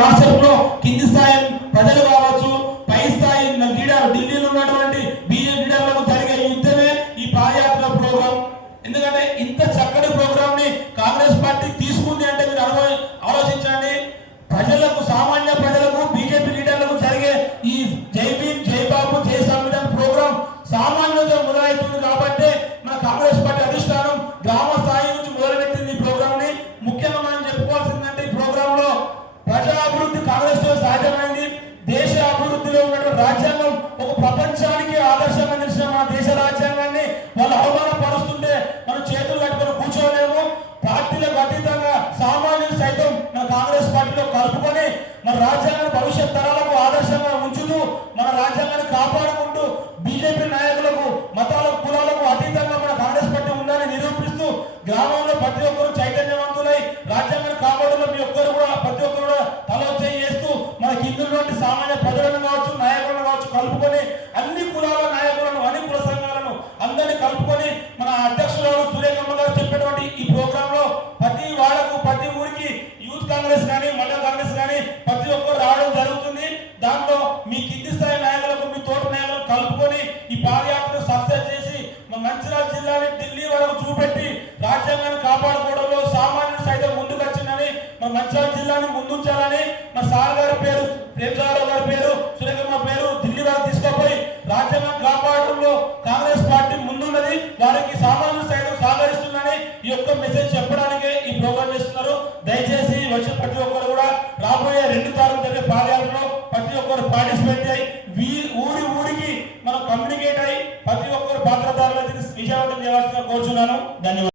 రాష్ట్రంలో కింది స్థాయి ప్రజలు కావచ్చు, పై స్థాయి లీడర్ ఢిల్లీలో ఉన్నటువంటి బీజేపీ లీడర్లకు జరిగే యుద్ధమే ఈ పాదయాత్ర ప్రోగ్రాం. ఎందుకంటే ఇంత చక్కటి ప్రోగ్రామ్ ని కాంగ్రెస్ పార్టీ తీసుకుంది అంటే మీరు ఆలోచించండి. ప్రజలకు, సామాన్య ప్రజలకు, బీజేపీ లీడర్లకు జరిగే ఈ జై భీమ్, జై బాబు, జై సంవిధాన్ ప్రోగ్రాం సామాన్యులతో మొదలవుతుంది. కాబట్టి మన కాంగ్రెస్ పార్టీ అధిష్టానం గ్రామ స్థాయి నుంచి మొదలుపెట్టింది ఈ ప్రోగ్రామ్ ని. ముఖ్యంగా మనం చెప్పుకోవాల్సిందంటే ఈ ప్రోగ్రామ్ లో ప్రజా అభివృద్ధి కాంగ్రెస్ తో సాధ్యమైంది. దేశ అభివృద్ధిలో ఉన్నటువంటి రాజ్యాంగం ఒక ప్రపంచానికి ఆదర్శంగా నిలిచిన మన దేశ రాజ్యాంగాన్ని వాళ్ళు అవమానపరుస్తుంటే మనం చేతులు కట్టుకొని కూర్చోలేము. పార్టీలకు అతీతంగా సామాన్యులు సైతం మన కాంగ్రెస్ పార్టీలో కలుపుకొని మన రాజ్యాంగాన్ని భవిష్యత్ తరాలకు ఆదర్శంగా ఉంచుతూ మన రాజ్యాంగాన్ని కాపాడుకుంటూ బీజేపీ నాయకులకు, మతాలకు, కులాలకు అతీతంగా మన కాంగ్రెస్ పార్టీ ఉందని నిరూపిస్తూ గ్రామంలో ప్రతి ఒక్కరు చైతన్యవంతులై రాజ్యాంగాన్ని కాపాడులో ప్రతి ఒక్కరు కూడా తలో చేస్తూ మన కింద సామాన్య ప్రజలను కావచ్చు, నాయకులను కావచ్చు కలుపుకొని అన్ని కులాల నాయకులను, అన్ని కుల సంఘాలను అందరినీ కలుపుకొని మన అధ్యక్షురాలు సూర్యకమ్మ గారు చెప్పినటువంటి ఈ ప్రోగ్రామ్ లో ప్రతి వాడకు, ప్రతి ఊరికి యూత్ కాంగ్రెస్ కానీ, మండల కాంగ్రెస్ కానీ ప్రతి ఒక్కరు రావడం జరుగుతుంది. దాంట్లో మీ కింది స్థాయి నాయకులకు, మీ తోటి నాయకులకు కలుపుకొని ఈ పాదయాత్రను సక్సెస్ చేసి మా మంచిర్యాల జిల్లాని ఢిల్లీ వరకు చూపెట్టి రాజ్యాంగాన్ని కాపాడుకోవడంలో సామాన్యుడు సైతం ముందుకు వచ్చిందని, మా మంచిర్యాల జిల్లాని ముందుంచాలని మా సార్ గారి పేరు, ప్రేమసాగర్ గారి పేరు, సురేఖమ్మ పేరు ఢిల్లీ వరకు తీసుకుపోయి రాజ్యాంగం కాపాడడంలో కాంగ్రెస్ పార్టీ ముందున్నది. వారికి సామాన్యుడు సైతం సహకరిస్తుందని ఈ యొక్క మెసేజ్ చెప్పడానికే ఈ ప్రోగ్రాం చేస్తున్నారు. దయచేసి వచ్చే ప్రతి ఒక్కరు కూడా రాబోయే 2 తారీఖు జరిగే పాదయాత్రలో ప్రతి ఒక్కరు పార్టిసిపేట్ అయ్యి ఊరి ఊరికి మనం కమ్యూనికేట్ అయ్యి ప్రతి ఒక్కరు పాత్రదారులు విజయవంతం చేయాల్సిందిగా కోరుచున్నాను. ధన్యవాదాలు.